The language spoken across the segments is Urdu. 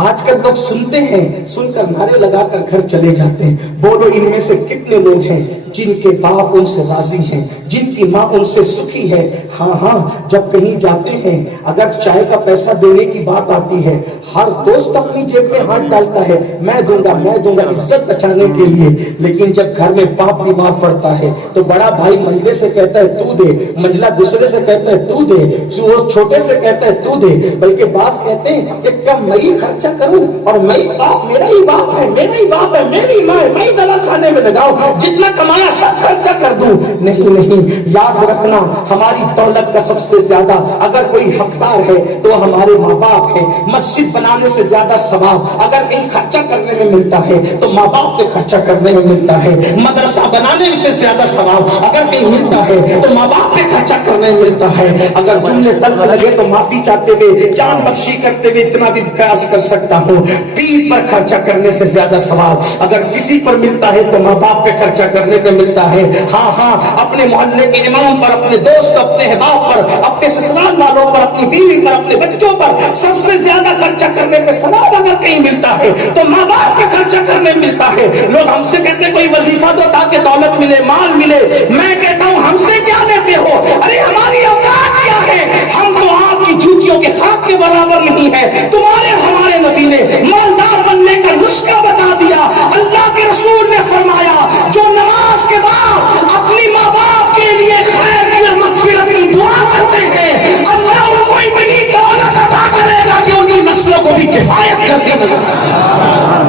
آج کل لوگ سنتے ہیں، سن کر نعرے لگا کر گھر چلے جاتے ہیں۔ بولو ان میں سے کتنے لوگ ہیں جن کے باپ ان سے راضی ہیں، جن کی ماں ان سے سخی ہے؟ ہاں ہاں، جب کہیں جاتے ہیں اگر چائے کا پیسہ دینے کی بات آتی ہے، ہر دوست اپنی جیب میں ہاتھ ڈالتا ہے، میں دوں گا عزت بچانے کے لیے۔ لیکن جب گھر میں باپ بیمار پڑتا ہے تو بڑا بھائی منجلے سے کہتا ہے تو دے، منجلا دوسرے سے کہتا ہے تو دے، وہ چھوٹے سے کہتا ہے تو دے، بلکہ بعض کہتے ہیں کہ کیا میں ہی خرچہ کروں، اور میں ہی باپ، میرا ہی باپ ہے، میرا ہی باپ ہے، میری ماں ہے، میں ہی دوا کھانے میں لگاؤں، جتنا کمایا سب خرچہ کر دوں۔ نہیں نہیں، یاد رکھنا ہماری دولت کا سب سے زیادہ اگر کوئی حقدار ہے تو ہمارے ماں باپ ہیں۔ مسجد بنانے سے زیادہ ثواب اگر کہیں خرچہ کرنے میں ملتا ہے تو ماں باپ کے خرچہ کرنے میں ملتا ہے۔ مدرسہ بنانے سے زیادہ ثواب اگر کہیں ملتا ہے تو ماں باپ کے خرچہ کرنے میں ملتا ہے۔ اگر جملے تلخ لگے تو معافی چاہتے ہوئے، جان بخشی کرتے ہوئے اتنا بھی پیاس کر سکتا ہوں، پیر پر خرچہ کرنے سے زیادہ ثواب اگر کسی پر ملتا ہے تو ماں باپ پہ خرچہ کرنے پہ ملتا ہے۔ ہاں ہاں، اپنے محلے کے امام پر، اپنے دوست، اپنے احباب پر، اپنے سسرال والوں پر، اپنی بیوی پر، اپنے بچوں پر سب سے زیادہ خرچہ کرنے پہ ثواب اگر کہیں ملتا ہے تو ماں باپ پہ خرچہ کرنے ملتا ہے۔ لوگ ہم سے کہتے ہیں کوئی وظیفہ دو تاکہ دولت ملے، مال ملے۔ میں کہتا ہوں ہم سے کیا لیتے ہو؟ ارے ہماری اوقات کیا ہے؟ ہم تو آپ کی جوتیوں کے خاک کے برابر نہیں ہے۔ تمہارے ہمارے نبی نے مالدار بننے کا نسخہ بتا دیا۔ اللہ کے رسول نے فرمایا جو نماز کے بعد اپنی ماں باپ کے لیے خیر کی اور مغفرت کی دعا کرتے ہیں، اللہ ان کو اتنی دولت عطا کرے گا کہ ان کی نسلوں کو بھی کفایت کرتے نظر آئے۔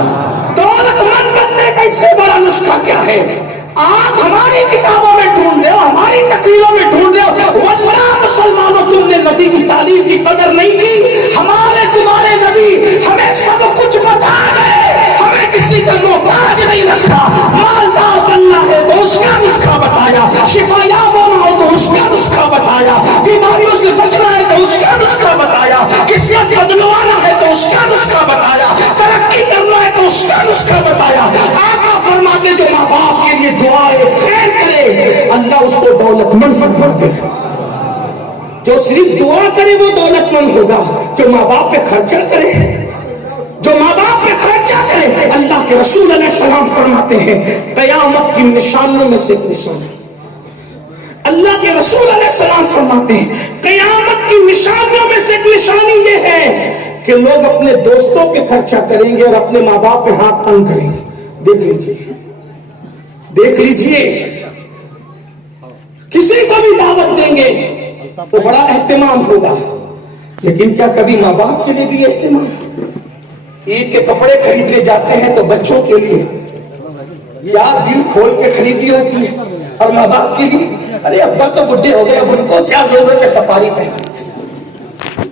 دولت مند بننے کا اس سے بڑا نسخہ کیا ہے؟ آپ ہماری کتابوں میں ڈھونڈ رہے ہو، ہماری تقریروں میں ڈھونڈ رہے ہو، واللہ مسلمانوں تم نے نبی کی تعلیم کی قدر نہیں کی۔ ہمارے تمہارے نبی ہمیں سب کچھ بتا گئے، ہمیں کسی کا محتاج نہیں رکھا۔ مالدار بننا ہے تو اس کا نسخہ بتایا، شفا یاب ہونا ہو تو اس کا نسخہ بتایا، بیماریوں سے بچنا ہے تو اس کا نسخہ بتایا، کسیت بدلوانا ہے تو اس کا نسخہ بتایا، ترقی کرنا ہے تو اس کا نسخہ بتایا۔ آقا فرماتے جو ماں باپ کے لیے دعائیں خیر کرے اللہ اس کو دولت مند فرما دے گا۔ جو صرف دعا کرے وہ دولت مند ہوگا، جو ماں باپ پہ خرچہ کرے، جو ماں باپ پہ خرچہ کرے، اللہ کے رسول علیہ السلام فرماتے ہیں قیامت کی نشانوں میں سے ایک نشان، اللہ کے رسول علیہ السلام فرماتے ہیں قیامت کی نشانوں میں سے ایک نشانی یہ ہے کہ لوگ اپنے دوستوں پہ خرچہ کریں گے اور اپنے ماں باپ پہ ہاتھ تنگ کریں گے۔ دیکھ لیجئے، دیکھ لیجئے، کسی کو بھی دعوت دیں گے تو بڑا اہتمام ہوگا، لیکن کیا کبھی ماں باپ کے لیے بھی اہتمام؟ عید کے کپڑے خریدنے جاتے ہیں تو بچوں کے لیے یا دل کھول کے خریدی ہوتی ہے، اور ماں باپ کے لیے ارے ابا تو بڈھے ہو گئے، اب ان کو کیا ضرورت ہے سفاری پہ،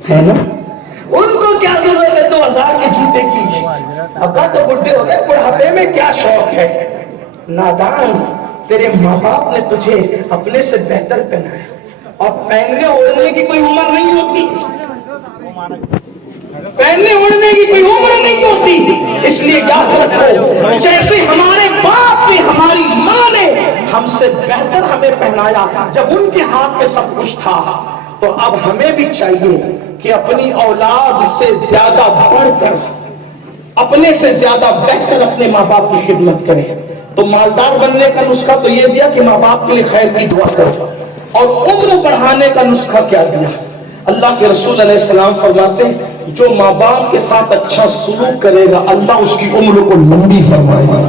ہے نا؟ ان کو کیا ضرورت ہے 2000 کے جوتے کی، ابا تو بڈھے ہو گئے، بڑھاپے میں کیا شوق ہے؟ نادان، تیرے ماں باپ نے تجھے اپنے سے بہتر پہنایا، اور پہننے اوڑھنے کی کوئی عمر نہیں ہوتی، پہننے اوڑھنے کی کوئی عمر نہیں ہوتی۔ اس لیے یاد رکھو جیسے ہمارے باپ نے، ہماری ماں نے ہم سے بہتر ہمیں پہنایا جب ان کے ہاتھ میں سب کچھ تھا، تو اب ہمیں بھی چاہیے کہ اپنی اولاد سے زیادہ بڑھ کر، اپنے سے زیادہ بہتر اپنے ماں باپ کی خدمت کریں۔ تو مالدار بننے کا نسخہ تو یہ دیا کہ ماں باپ کے لیے خیر کی دعا کرو، اور عمر بڑھانے کا نسخہ کیا دیا؟ اللہ کے رسول علیہ السلام فرماتے ہیں جو ماں باپ کے ساتھ اچھا سلوک کرے گا اللہ اس کی عمر کو لمبی فرمائے گا،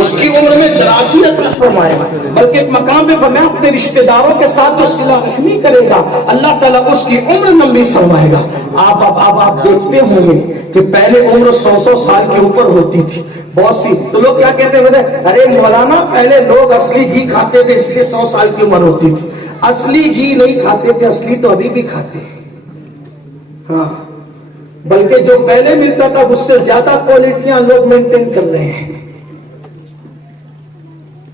اس کی عمر میں درازی عطا فرمائے گا، بلکہ ایک مقام پہ فرمایا اپنے رشتہ داروں کے ساتھ جو صلہ رحمی کرے گا اللہ تعالیٰ اس کی عمر لمبی فرمائے گا۔ آپ دیکھتے ہوں گے کہ پہلے عمر 100 سال کے اوپر ہوتی تھی بہت سی، تو لوگ کیا کہتے ہیں ارے مولانا پہلے لوگ اصلی گھی کھاتے تھے اس لیے 100 سال کی عمر ہوتی تھی۔ اصلی گھی نہیں کھاتے تھے، اصلی تو ابھی بھی کھاتے ہیں، ہاں، بلکہ جو پہلے ملتا تھا اس سے زیادہ کوالٹیاں لوگ مینٹین کر رہے ہیں۔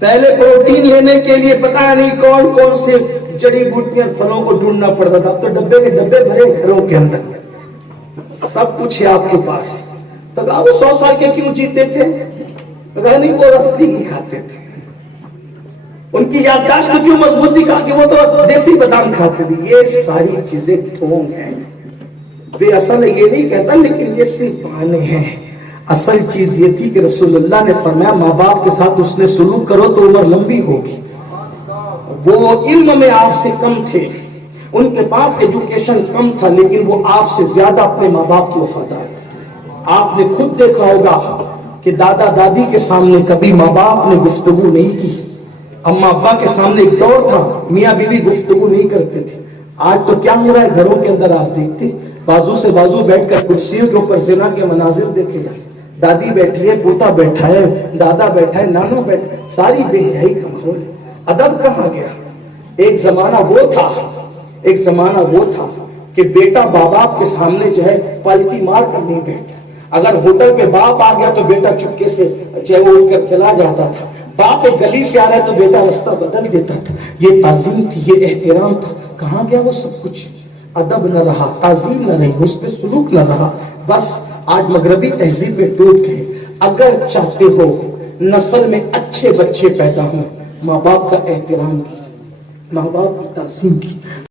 پہلے پروٹین لینے کے لیے پتہ نہیں کون کون سے جڑی بوٹیاں پھلوں کو ڈھونڈنا پڑتا تھا، تو ڈبے کے ڈبے بھرے گھروں کے اندر سب کچھ ہے آپ کے پاس۔ تو کہا وہ 100 سال کے کیوں جیتے تھے؟ کہا نہیں وہ اصلی ہی کھاتے تھے، ان کی یادداشت کیوں مضبوط تھی؟ کہا کہ وہ تو دیسی بادام کھاتے تھے۔ یہ ساری چیزیں ڈھونگ ہیں، بے اصل یہ نہیں کہتا، لیکن یہ صرف بہانے ہیں. اصل چیز یہ تھی کہ رسول اللہ نے فرمایا ماں باپ کے ساتھ اس نے سلوک کرو تو عمر لمبی ہوگی. وہ علم میں آپ سے کم تھے، ان کے پاس ایجوکیشن کم تھا، لیکن وہ آپ سے زیادہ اپنے ماں باپ کی وفادار تھے. آپ نے خود دیکھا ہوگا کہ دادا دادی کے سامنے کبھی ماں باپ نے گفتگو نہیں کی. اماں ابا کے سامنے ایک دور تھا میاں بیوی گفتگو نہیں کرتے تھے. آج تو کیا ہو رہا ہے گھروں کے اندر، آپ دیکھتے بازو سے بازو بیٹھ کر کرسیوں کے اوپر زنا کے مناظر دیکھے جائیں. دادی بیٹھی ہے، پوتا بیٹھا ہے، دادا بیٹھا ہے، نانا بیٹھا ہے، ساری بے حیائی کا ماحول. ادب کہاں گیا؟ ایک زمانہ وہ تھا کہ بیٹا باپ باپ کے سامنے جو ہے پلٹی مار کر نہیں بیٹھتا. اگر ہوٹل پہ باپ آ گیا تو بیٹا چپکے سے جو ہے وہ اٹھ کر چلا جاتا تھا. باپ ایک گلی سے آ رہا ہے تو بیٹا راستہ بدل دیتا تھا. یہ تعظیم تھی، یہ احترام تھا. کہاں گیا وہ سب کچھ؟ ادب نہ رہا، تعظیم نہ رہی، اس پہ سلوک نہ رہا. بس آج مغربی تہذیب میں ٹوٹ گئے. اگر چاہتے ہو نسل میں اچھے بچے پیدا ہوں، ماں باپ کا احترام کی، ماں باپ کی تعظیم کی.